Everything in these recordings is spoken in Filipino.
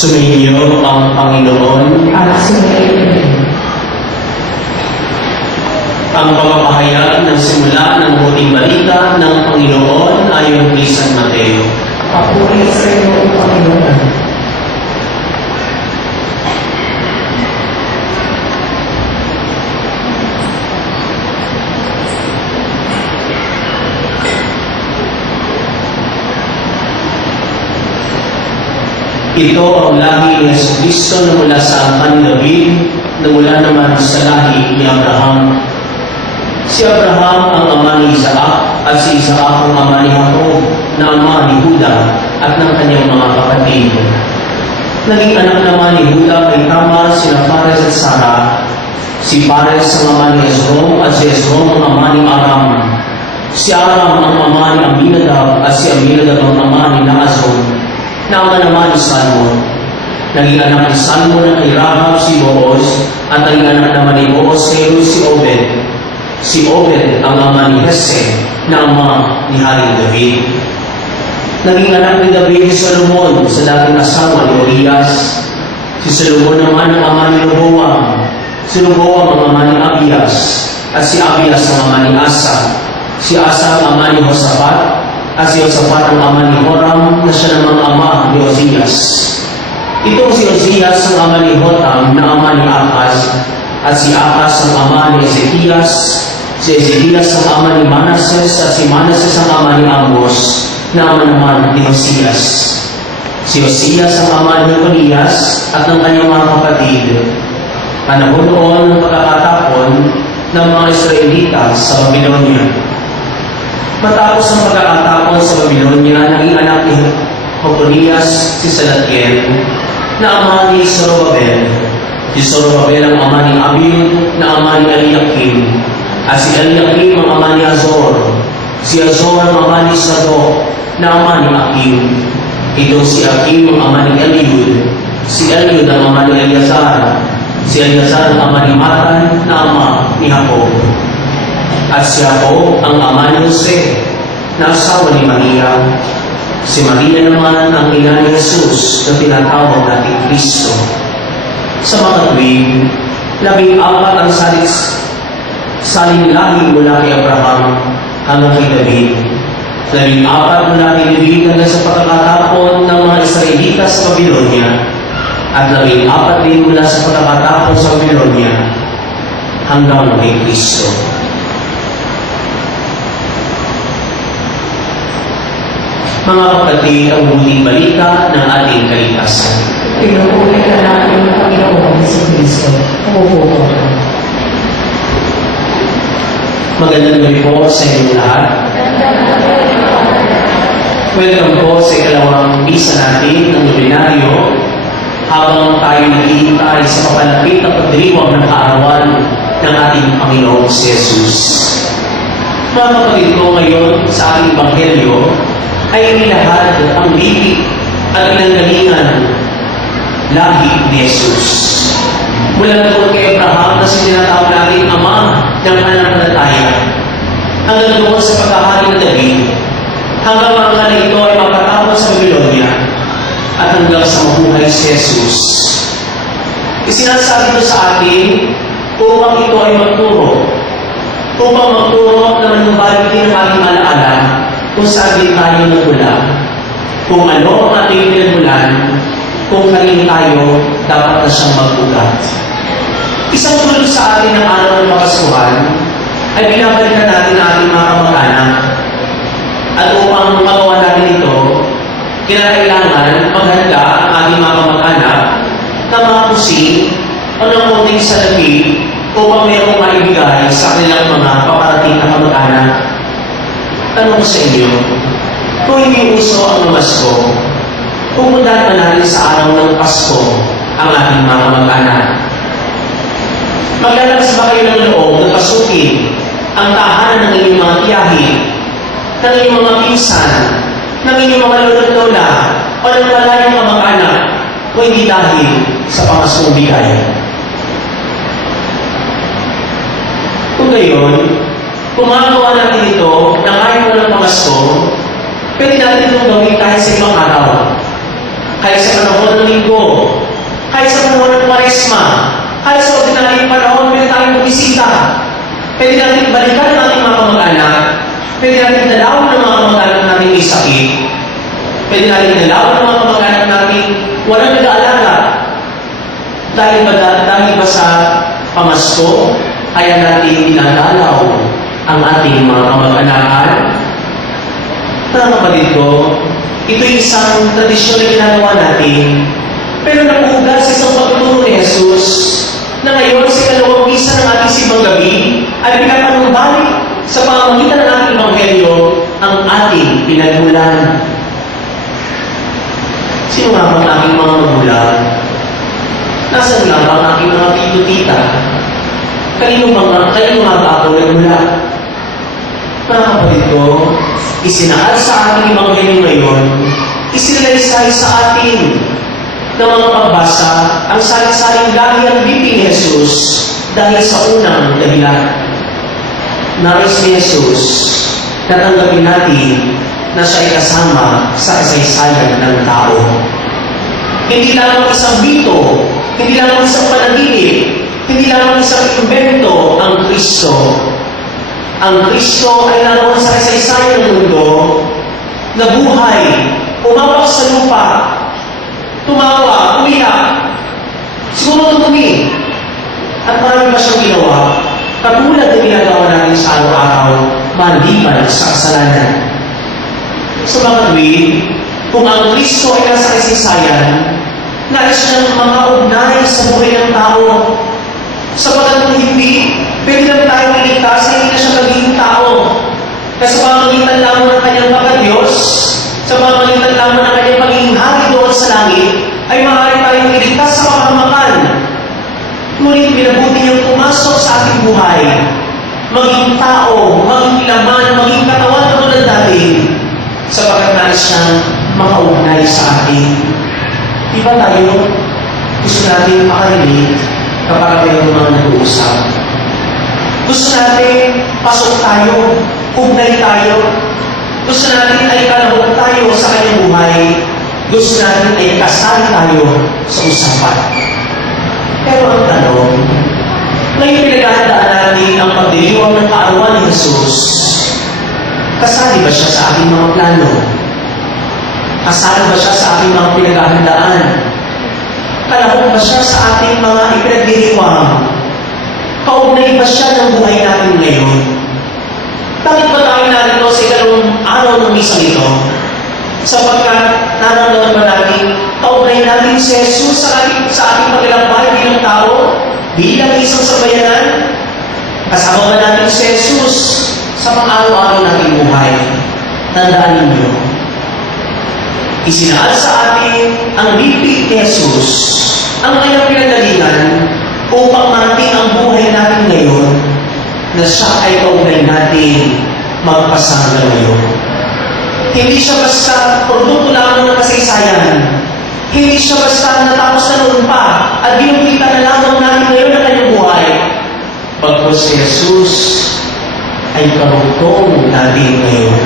Sumainyo ang Panginoon at sumainyo. ang pamamahayag ng simula ng buting balita ng Panginoon ayon kay San Mateo. Papuri sa iyo, Panginoon. Ito ang lahi ni Jesucristo na mula sa angkan ni David, na mula naman sa lahi ni Abraham. Si Abraham ang ama ni Isaac, at si Isaac ang ama ni Jacob, na ama ni Juda at ng kanyang mga kapatid. Naging anak naman ni Juda kay Tamar sina Fares at Sarah. Si Fares ang ama ni Esrom, at si Esrom ang ama ni Aram. Si Aram ang ama ni Aminadab, at si Aminadab ang ama ni Naasson, na ama naman ni Salmon. Naging anak ni Salmon na kay Rahab si Boaz, at naging anak naman ni Boaz kay Ruth si Obed. Si Obed ang ama ni Hesed, na ama ni Haring David. Naging anak ni David si Solomon sa dating asawa ni Urias. Si Solomon naman ang ama ni Rehoboam. Si Rehoboam ang ama ni Abias, at si Abias ang ama ni Asa. Si Asa ang ama ni Josaphat, at si Josaphat ang ama ni Horam, na siya namang ama ni Ozias. Itong si Ozias ang ama ni Hotam, na ama ni Ahaz, at si Ahaz ang ama ni Ezekias. Si Ezekias ang ama ni Manases, at si Manases ang ama ni Amos, na ama naman ni Osias. Si Osias ang ama ni Jeconias at ng kanyang mga kapatid. Panahon noon ng pagkakatapon ng mga Israelita sa Babylonia. Matapos ang pagkakatapon sa Babylonia, naging anak ni Jeconias si Salatiel, na ama ni Zorobabel. Si Zorobabel ang ama ni Abiud, na ama ni Eliakim. At si Eliakim ang ama ni Azor. Si Azor ang ama ni Sadok, na ama ni Akim. Ito si Akim ang ama ni Eliud. Si Eliud ang ama ni Eleazar. Si Eleazar ang ama ni Matan, na ama ni Jacob. At si Jacob ang ama ni Jose, na asawa ni Maria. Si Maria naman ang ina ni Jesus, na tinatawag natin Kristo. Sa mga tuwing, 14 ang saling lahi mula kay Abraham hanggang kay David. 14 mula kay David hanggang sa pagkakatapon ng mga Israelita sa Babylonia. At 14 din mula sa pagkakatapon sa Babylonia hanggang kay Kristo. Mga kapatid, ang buting balita ng ating kaligtasan. Pinupuri ka natin ng Panginoon si Kristo. Umupo ka. Magandang gabi po sa inyong lahat. Welcome po sa ikalawang misa natin ng Nobenaryo, habang tayo naghihintay sa papalapit na pagdiriwang ng kaarawan ng ating Panginoong si Jesus. Mga kapatid ko, ngayon sa ating Ebanghelyo ay inilahad ang libig at pinanggalingan lahi ni Jesus. Mula doon kay Abraham na sinatawag natin ama ng pananampalataya, hanggang doon sa pagkahari ng David, hanggang mga na ito ay mapatapos sa Babylonia, at hanggang sa mabuhay si Jesus. Isinasabi ito sa atin upang ito ay magturo, upang magturo na manubalik din ang ating alaala kung saan din tayo nagmula, kung ano ang ating pinagmulan, kung kanino tayo dapat na siyang mag-ugat. Isang tulong sa atin ng araw ng Kapaskuhan ay binabalikan natin ang ating mga kamag-anak. At upang magawa natin ito, kinakailangan maghanda ang ating mga kamag-anak na mga kusing o ng konting salapi upang mayroong maibigay sa kanilang mga paparating na kamag-anak. Tanong ko sa inyo, kung hindi uso ang Pasko, pupuntahan na natin sa araw ng Pasko ang ating mga kamag-anak. Maglalabas ba kayo ng loob na pasukin ang tahanan ng inyong mga tiyahin, ng inyong mga pinsan, ng inyong mga lolo-lola, o ng malayang kamag-anak, o hindi dahil sa pamaskong bigay? Kung gayon, kung magawa natin ito na kahit walang pamasko, pwede natin itong gawin kahit sa ibang araw. kahit sa panahon ng linggo, kahit sa panahon ng Kwaresma, kahit sa ordinaryong panahon, pwede tayong bumisita. Pwede natin balikan ng ating mga kamag-anak. Pwede natin dalawin ng mga kamag-anak natin may sakit. Pwede natin dalawin ng mga kamag-anak natin walang nag-aalaga. Dahil ba sa pamasko, kaya natin dinadalaw ang ating mga kamag-anakan? Mga kapatid ko, ito isang tradisyon na ginagawa natin, pero napuugat sa isang pagtuturo ni Jesus na ngayon sa ikalawang misa ng ating simbang gabi ay pinapanumbalik sa pamamagitan ng ating Ebanghelyo ang ating pinagmulan. Sino nga ang aking mga magulang? Nasaan nga ba ang aking mga tito-tita? Kanino nga ba ako nagmula? Mga kapatid ko, isinaal sa ating Ebanghelyo ngayon, isinalaysay sa atin ng mga pagbasa ang saling-saling gahi ang bibig ni Jesus dahil sa unang dahilan. Nais ni Jesus na tanggapin natin na siya ay kasama sa kasaysayan ng tao. Hindi lamang isang mito, hindi lamang isang panaginip, hindi lamang isang invento ang Kristo. Ang Kristo ay naroon sa kasaysayan ng mundo, nabuhay, umapak sa lupa, tumawa, umiyak, siguro tumi, at marami pa siyang ginawa, katulad na ginagawa natin sa araw-araw, maliban sa kasalanan. Sa mga tuwid, kung ang Kristo ay nasa kasaysayan, nais siyang makaugnay sa buhay ng tao. Sapagkat kung hindi, pwede lang tayo iligtas na hindi na siya magiging tao. Kasi sa pamamagitan lamang ng kanyang pagka-Diyos, sa pamamagitan lamang ng kanyang pagiging hari doon sa langit, ay maaari tayong iligtas sa kapahamakan. Ngunit pinabuti niyang pumasok sa ating buhay, maging tao, maging laman, maging katawan na tulad natin, sapagkat nais siyang makaugnay sa atin. Di ba tayo gusto natin makarinig kapag mayroong mga nag-uusap? Gusto natin pasok tayo, ugnay tayo. Gusto natin ay kalahok tayo sa kanyang buhay. Gusto natin ay kasali tayo sa usapan. Pero ang tanong, ngayon pinaghahandaan natin ang pagdiriwang ng kaarawan ni Jesus. Kasali ba siya sa ating mga plano? Kasali ba siya sa ating mga pinaghahandaan? Kalahok ba siya sa ating mga ipinagdiriwang? Kaugnay ba siya ng buhay natin ngayon? Bakit ba tayo narito sa ikalawang araw ng misa ito? Sapagkat nararamdaman ba natin, kaugnay natin si Jesus sa ating paglalakbay bilang tao, bilang isang sabayanan? Kasama ba natin si Jesus sa pang-araw-araw nating buhay? Tandaan ninyo, isinaal sa atin ang bibig ni Jesus, ang kanyang pinagalingan upang marating ang buhay natin ngayon na siya ay kaugnay natin magpasanggal ngayon. Hindi siya basta produkto lamang ng kasaysayan. Hindi siya basta natapos na noon pa at binukita na lamang natin ngayon ang kanyang buhay. Pagkos si Jesus ay karugtong natin ngayon.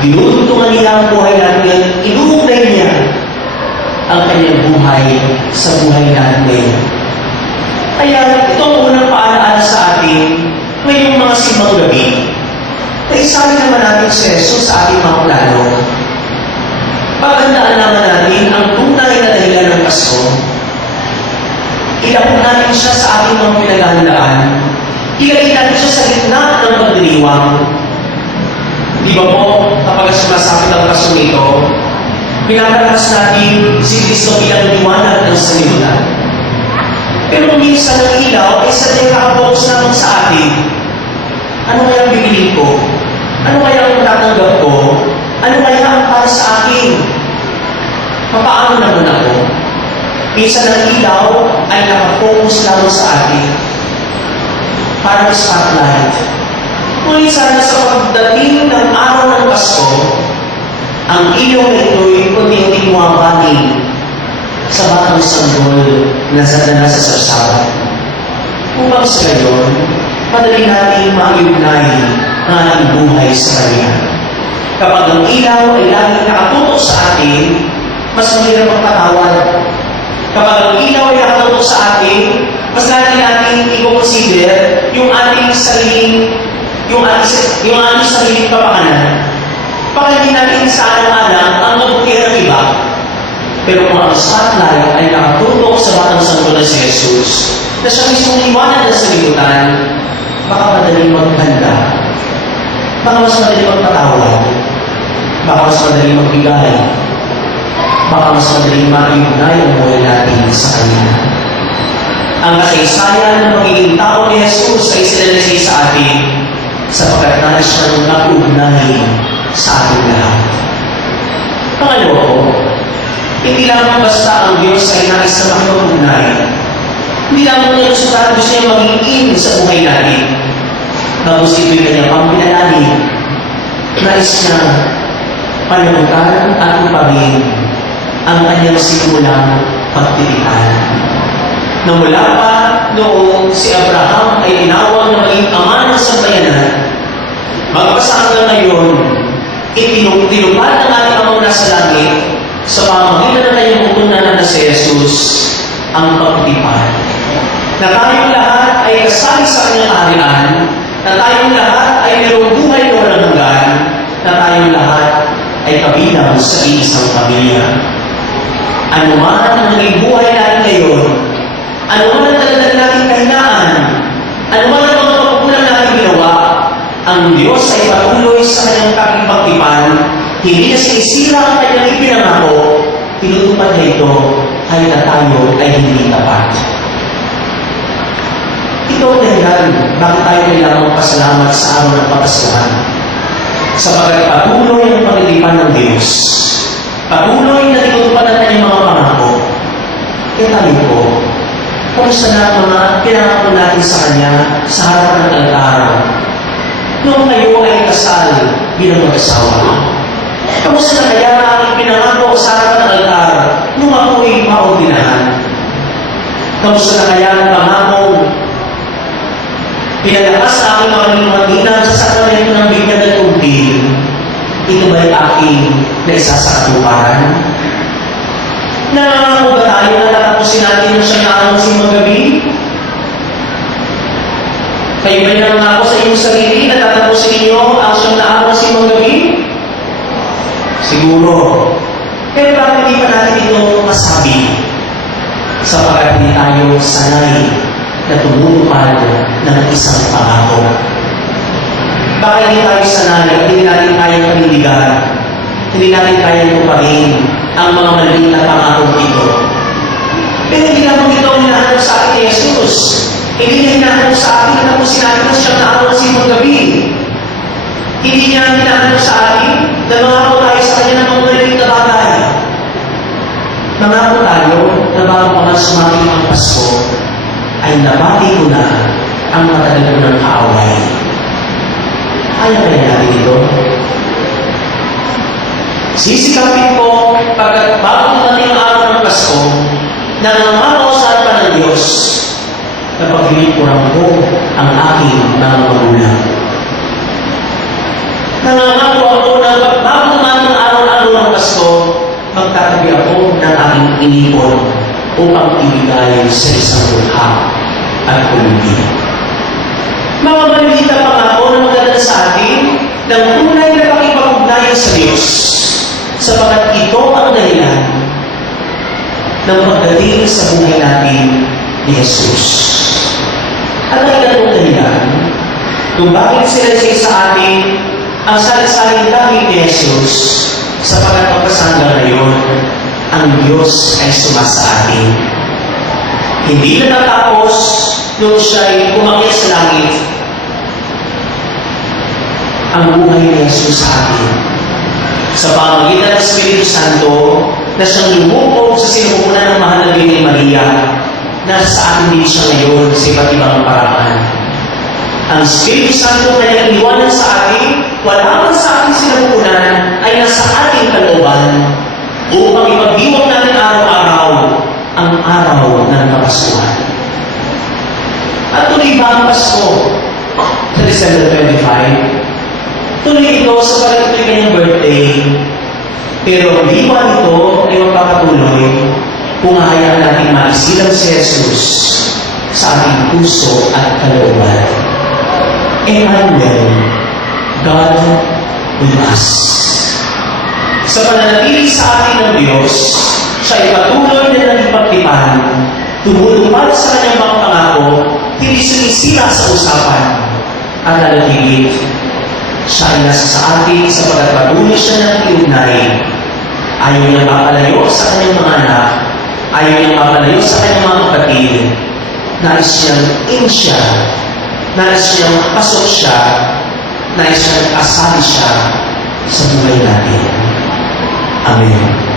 Dinudungan niya ang buhay natin ngayon. Inuugnay niya ang kanyang buhay sa buhay natin ngayon. Kaya ito ang unang paalaala sa atin ngayong mga simbang gabi. Naisali naman natin si Jesus sa ating mga plano. Pagandaan naman natin ang tunay na dahilan ng Pasko. Ilapot natin siya sa ating mga pinaghahandaan. Ilagay natin siya sa gitna ng pagdiriwang. Di ba po, kapag sumasapit ang Pasko nito, pinapalakas natin si Kristo bilang liwanag ng sanlibutan. Pero minsan ang ilaw ay sadyang nakapokus naman sa atin. Ano kaya ang bibili ko? Ano kaya ang matatanggap ko? Ano kaya ang para sa akin? Papaano naman ako? Minsan ang ilaw ay nakapokus lamang sa atin. Parang spotlight. Ngunit sana sa pagdating ng araw ng Pasko, ang ilaw na ito'y kunting bumabaling sa batang sanggol na nasa sarsapan. Upang sa gayon, madali natin maiugnay ang ating buhay sa Kanya. Kapag ang ilaw ay laging nakatutok sa atin, mas mahirap magpatawad. Kapag ang ilaw ay nakatutok sa atin, mas lagi natin i-consider yung ating sariling kapakanan. Baka hindi natin sa alang-alang ang mabuti ng iba. Pero kung ang spotlight ay nakatutok sa Batang Santo na si Jesus, na siya mismong liwanag na sa libutan, baka madaling maghanda, baka mas madaling magpatawad, baka mas madaling magbigay, baka mas madaling maiugnay ang buhay natin sa Kanya. Ang kasaysayan ng magiging tao ni Jesus ay sinalisay sa atin sapagkat nais siyang nakuugnay sa ating lahat. Pangalawa po, hindi lamang basta ang Diyos ay nais na makipag-ugnay. Hindi lamang niya gusto niya magiging sa buhay natin. Tapos ito'y kanyang pampinalalim. Nais niya panamutan at uparin ang kanyang simulang pagtitipan. Na mula pa noong si Abraham ay tinawag na maging ama ng sambayanan, magpasa hanggang ngayon, itinupad ng ating Amang nasa langit sa pamamagitan ng kanyang utunan na si Jesus ang pagtitipan. Na tayong lahat ay kasali sa kanyang kaharian, na tayong lahat ay mayroong buhay na walang hanggan, na tayong lahat ay kabilang sa isang pamilya. Ano man ang naging buhay natin ngayon, ano man ang talagang nating kahinaan, ano man ang mga pagkukulang natin ginawa, ang Diyos ay patuloy sa kanyang pagtipan, hindi niya sinisira ang kanyang ipinangako, tinutupad niya ito kahit na tayo ay hindi tapat. Ito ang dahilan bakit tayo kailangan magpasalamat sa araw ng Kapaskuhan. Sapagkat patuloy ang pagtitipan ng Diyos. Patuloy na tinutupad ang kanyang mga pangako. Kaya tayo po, kumusta na ang mga pinangako natin sa Kanya sa harapan ng altar? Noong kayo ay kasal bilang mag-asawa. Kumusta na kaya ang aking pinangako sa harapan ng altar nung ako ay maordinahan? Kumusta na kaya ang pangakong pinalakas sa aking mga limanginan sa sakramento ng bigyan ng tubig? Ito ba'y aking naisasakatuparan? Nangangako ba tayo na tatapusin natin yung siyang araw sa gabi? Kayo ba'y nangangako sa inyong sarili na tatapusin ninyo ang siyang araw sa gabi? Siguro. Pero bakit hindi pa natin ito masabi? Sapagkat hindi tayo sanay na tumutupad ng isang pangako. Bakit hindi tayo sanay at hindi natin kayang panindigan? Hindi natin kayang tuparin ang mga maliit na pangako dito. Pero hindi naman ito ang hinahanap sa atin ni Jesus. Hindi niya hinahanap sa atin na tapusin natin ang siyang araw sa gabi. Hindi niya hinahanap sa atin na mangako tayo sa kanya ng mga maliit na bagay. Mangako tayo na bago pa man sumating ang Pasko, ay nabati ko na ang matagal ko ng kaaway. Kaya kaya natin ito? Sisikapin ko pagkat bago dumating ang araw ng Pasko, nangangako sa harapan ng Diyos na paglilingkuran ko ang aking mga magulang. Nangangako ako na bago dumating ang araw ng Pasko, magtatabi ako ng aking inipon upang ibigay sa isang lukha at kulubi. Mga malilita pangako na magdadala sa atin ng tunay na pakipag-ugnayan sa Diyos, sapagat ito ang dahilan ng pagdating sa buhay natin ni Jesus. At ang ikalawang dahilan kung bakit sinasay sa atin ang salisaling langit ni Jesus, sapagat pagkasangga ngayon, ang Diyos ay sumasa atin. Hindi na natapos nung siya'y umakyat sa langit ang buhay ni Jesus sa atin. Sa pamamagitan ng Espiritu Santo na siyang lumubog sa sinupunan ng mahal na Birhen Maria, nasa sa atin din siya ngayon sa iba't ibang paraan. Ang Espiritu Santo na nag-iwanan sa atin, wala man sa ating sinupunan, ay nasa ating kalooban upang ipagdiwang natin araw-araw ang araw ng Kapaskuhan. At tuloy ba ang Pasko sa December 25? Tuloy ito sa pagkakit kanyang birthday, pero liwan ito ay magpapatuloy kung hahayaan natin maisilang si Jesus sa ating puso at kalooban. Emmanuel, God with us. Sa pananatili sa atin ng Diyos, siya ay patuloy na nagpagtipan, tumutupad sa kanyang mga pangako, hindi sinisira sa usapan, at lalagigit. Siya ay nasa sa atin sapagkat patuloy siya ng iugnay. Ayaw niya mapalayo sa kanyang mga anak, ayaw niya mapalayo sa kanyang mga kapatid. Nais siyang in siya, nais siyang pasok siya, nais siyang asali siya sa buhay natin. Amen.